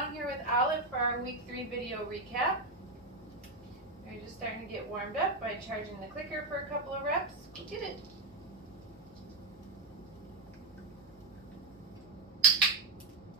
down here with Olive for our week 3 video recap. We're just starting to get warmed up by charging the clicker for a couple of reps. Go get it.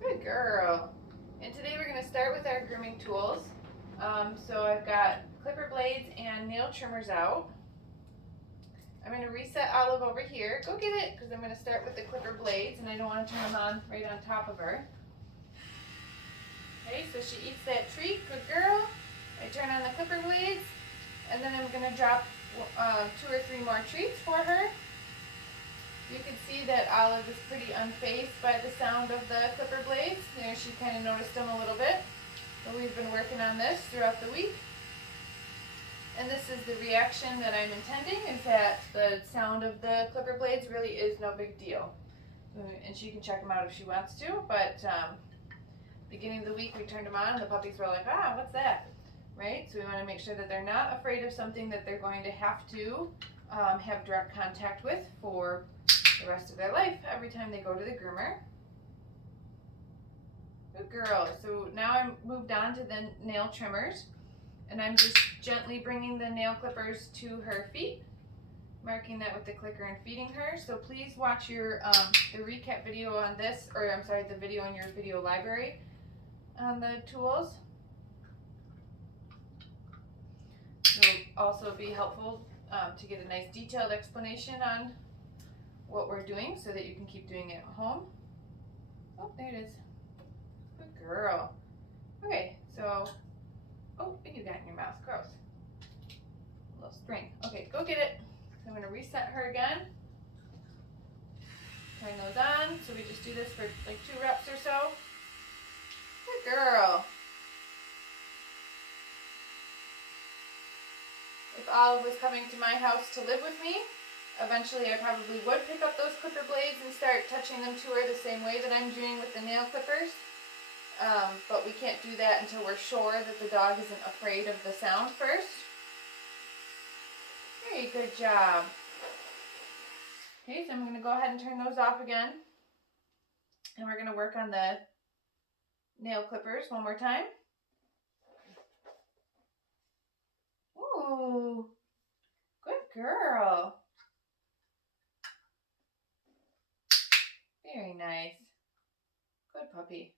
Good girl. And today we're going to start with our grooming tools. So I've got clipper blades and nail trimmers out. I'm going to reset Olive over here. Go get it, because I'm going to start with the clipper blades, and I don't want to turn them on right on top of her. Okay, so she eats that treat. Good girl. I turn on the clipper blades, and then I'm going to drop 2 or 3 more treats for her. You can see that Olive is pretty unfazed by the sound of the clipper blades. There, she kind of noticed them a little bit. So we've been working on this throughout the week. And this is the reaction that I'm intending, is that the sound of the clipper blades really is no big deal. And she can check them out if she wants to, but beginning of the week we turned them on and the puppies were like, ah, what's that? Right? So we want to make sure that they're not afraid of something that they're going to have to have direct contact with for the rest of their life every time they go to the groomer. Good girl. So now I'm moved on to the nail trimmers, and I'm just gently bringing the nail clippers to her feet, marking that with the clicker and feeding her. So please watch your the recap video on this, or I'm sorry, the video in your video library on the tools. It'll also be helpful to get a nice detailed explanation on what we're doing so that you can keep doing it at home. Oh, there it is. Good girl. Okay, so, oh, what you got in your mouth? Gross. A little string. Okay, go get it. So I'm going to reset her again. Turn those on. So we just do this for like 2 reps or so. Good girl. If Olive was coming to my house to live with me, eventually I probably would pick up those clipper blades and start touching them to her the same way that I'm doing with the nail clippers. But we can't do that until we're sure that the dog isn't afraid of the sound first. Very good job. Okay, so I'm going to go ahead and turn those off again. And we're going to work on the nail clippers one more time. Ooh, good girl. Very nice. Good puppy.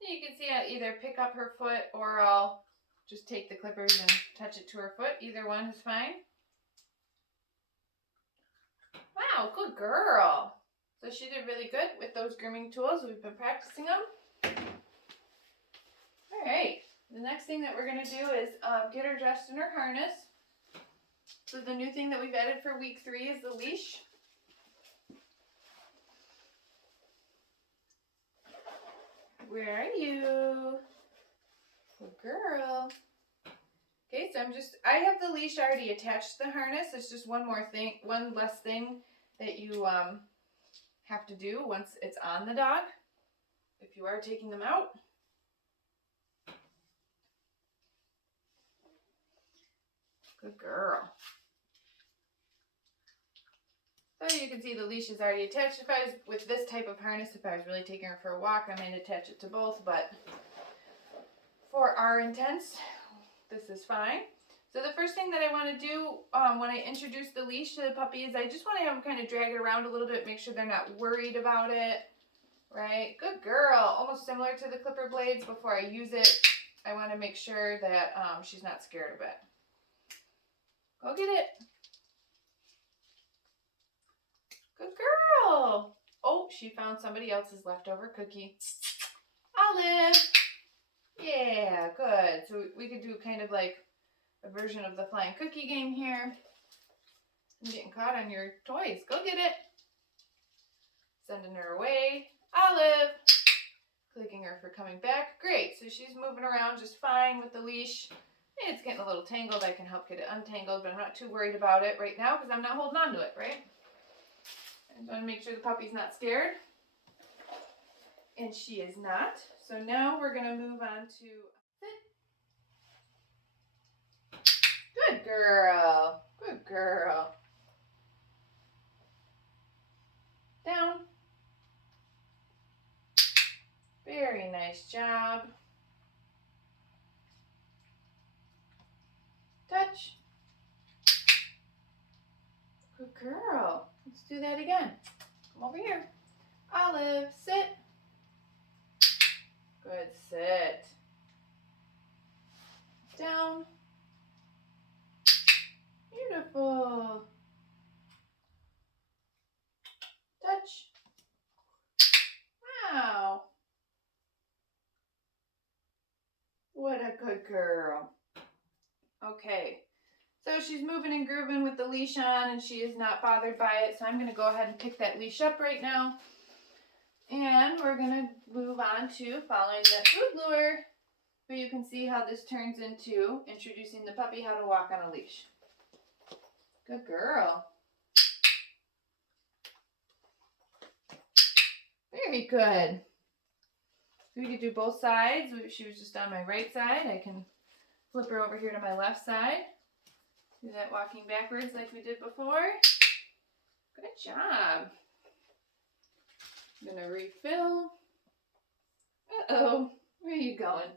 You can see I either pick up her foot or I'll just take the clippers and touch it to her foot. Either one is fine. Wow, good girl. So she did really good with those grooming tools. We've been practicing them. All right. The next thing that we're going to do is get her dressed in her harness. So the new thing that we've added for week 3 is the leash. Where are you? Good girl. Okay, so I have the leash already attached to the harness. It's just one less thing that you have to do once it's on the dog, if you are taking them out. Good girl. So you can see the leash is already attached. If I was with this type of harness, if I was really taking her for a walk, I might attach it to both, but for our intents, this is fine. So the first thing that I want to do when I introduce the leash to the puppy is I just want to have them kind of drag it around a little bit, make sure they're not worried about it, right? Good girl. Almost similar to the clipper blades. Before I use it, I want to make sure that she's not scared of it. Go get it. Good girl. Oh, she found somebody else's leftover cookie. Olive. Yeah, good. So we could do kind of like a version of the flying cookie game here. I'm getting caught on your toys. Go get it. Sending her away. Olive. Clicking her for coming back. Great. So she's moving around just fine with the leash. It's getting a little tangled. I can help get it untangled, but I'm not too worried about it right now because I'm not holding on to it, right? I want to make sure the puppy's not scared. And she is not. So now we're going to move on to sit. Good girl. girl. Down. Very nice job. Touch. Good girl. Let's do that again. Come over here. Olive, sit. Good, sit. Down. Beautiful. Touch. Wow. What a good girl. Okay. So she's moving and grooving with the leash on and she is not bothered by it. So I'm going to go ahead and pick that leash up right now. And we're going to move on to following that food lure. But you can see how this turns into introducing the puppy how to walk on a leash. Good girl. Very good. So we could do both sides. She was just on my right side. I can flip her over here to my left side. Do that walking backwards like we did before. Good job. I'm going to refill. Uh-oh. Where are you going?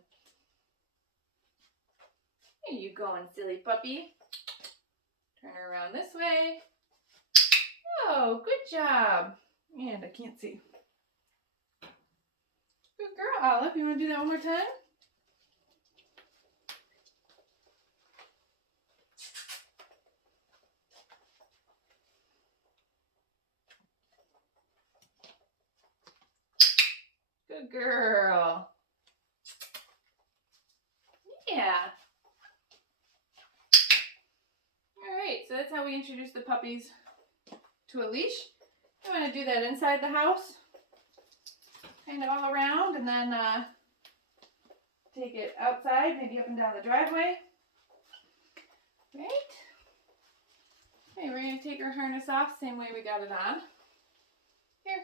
Where are you going, silly puppy? Turn her around this way. Oh, good job. And I can't see. Good girl, Olive. You want to do that one more time? Good girl. Yeah. All right, so that's how we introduce the puppies to a leash. You want to do that inside the house, kind of all around, and then take it outside, maybe up and down the driveway. Right? Okay, we're going to take our harness off, same way we got it on. Here.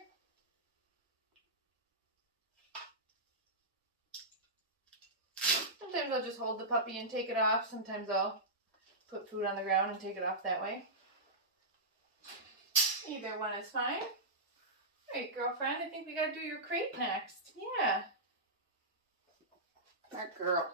Sometimes I'll just hold the puppy and take it off. Sometimes I'll put food on the ground and take it off that way. Either one is fine. All right, girlfriend, I think we got to do your crate next. Yeah. Smart girl.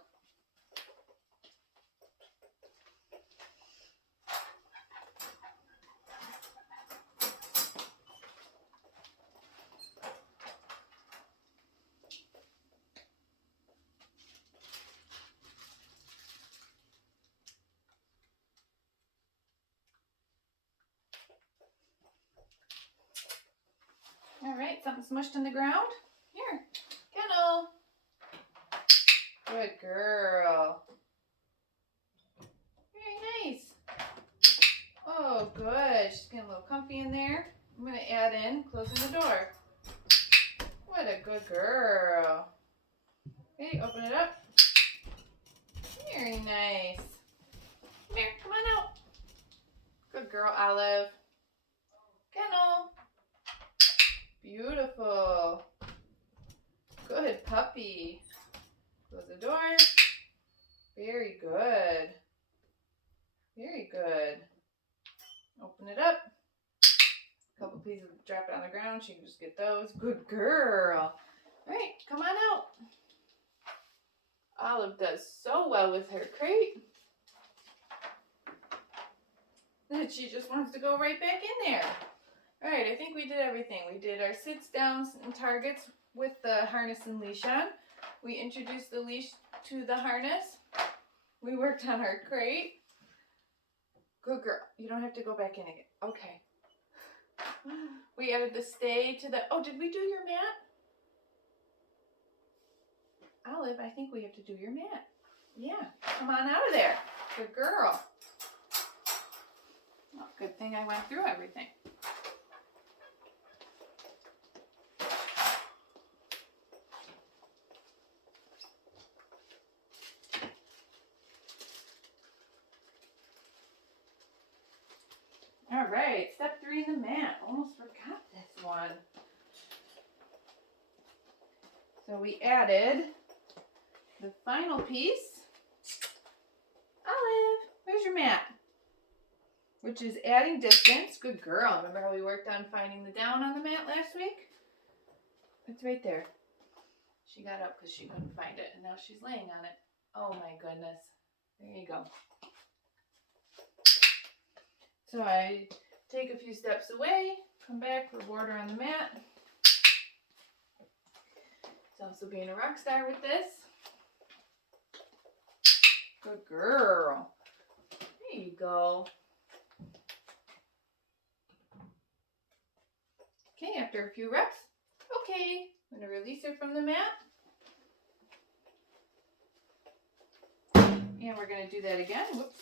All right, something smushed in the ground. Here, kennel. Good girl. Very nice. Oh, good. She's getting a little comfy in there. I'm going to add in closing the door. What a good girl. Okay, open it up. Very nice. Come here, come on out. Good girl, Olive. Kennel. Beautiful. Good puppy. Close the door. Very good. Very good. Open it up. A couple pieces dropped on the ground. She can just get those. Good girl. All right, come on out. Olive does so well with her crate that she just wants to go right back in there. All right, I think we did everything. We did our sits, downs, and targets with the harness and leash on. We introduced the leash to the harness. We worked on our crate. Good girl. You don't have to go back in again. Okay. We added the stay to the... Oh, did we do your mat? Olive, I think we have to do your mat. Yeah. Come on out of there. Good girl. Well, good thing I went through everything. All right, step 3 in the mat. Almost forgot this one. So we added the final piece. Olive, where's your mat? which is adding distance. Good girl. Remember how we worked on finding the down on the mat last week? It's right there. She got up because she couldn't find it, and now she's laying on it. Oh my goodness. There you go. So I take a few steps away, come back, pour water on the mat. It's also being a rock star with this. Good girl. There you go. Okay, after a few reps, okay, I'm going to release her from the mat. And we're going to do that again. Whoops.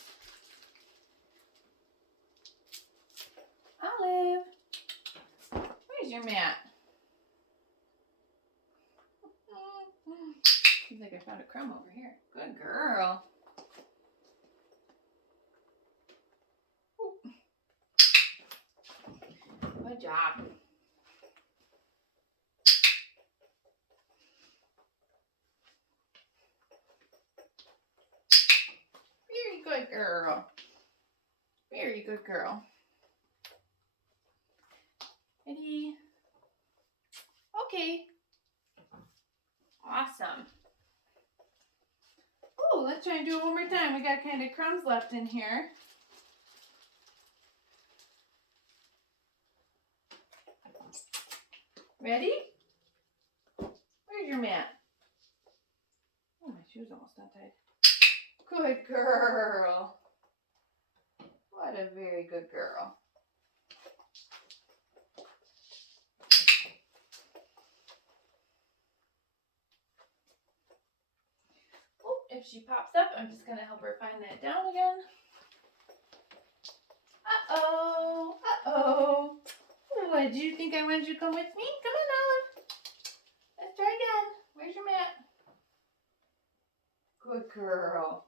Olive, where's your mat? Seems like I found a crumb over here. Good girl. Ooh. Good job. Very good girl. Very good girl. Ready? Okay. Awesome. Oh, let's try and do it one more time. We got kind of crumbs left in here. Ready? Where's your mat? Oh, my shoe's almost untied. Good girl. What a very good girl. Oh, if she pops up, I'm just going to help her find that down again. Uh-oh. Uh-oh. What, did you think I wanted you to come with me? Come on, Olive. Let's try again. Where's your mat? Good girl.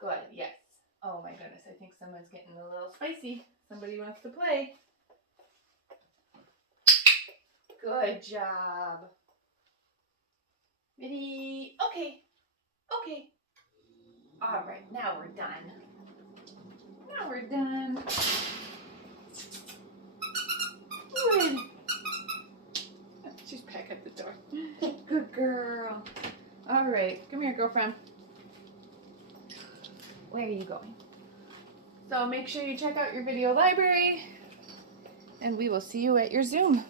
Good, yes. Oh my goodness, I think someone's getting a little spicy. Somebody wants to play. Good job. Ready? Okay. Okay. All right, now we're done. Now we're done. Good. She's back at the door. Good girl. All right, come here, girlfriend. Where are you going? So make sure you check out your video library, and we will see you at your Zoom.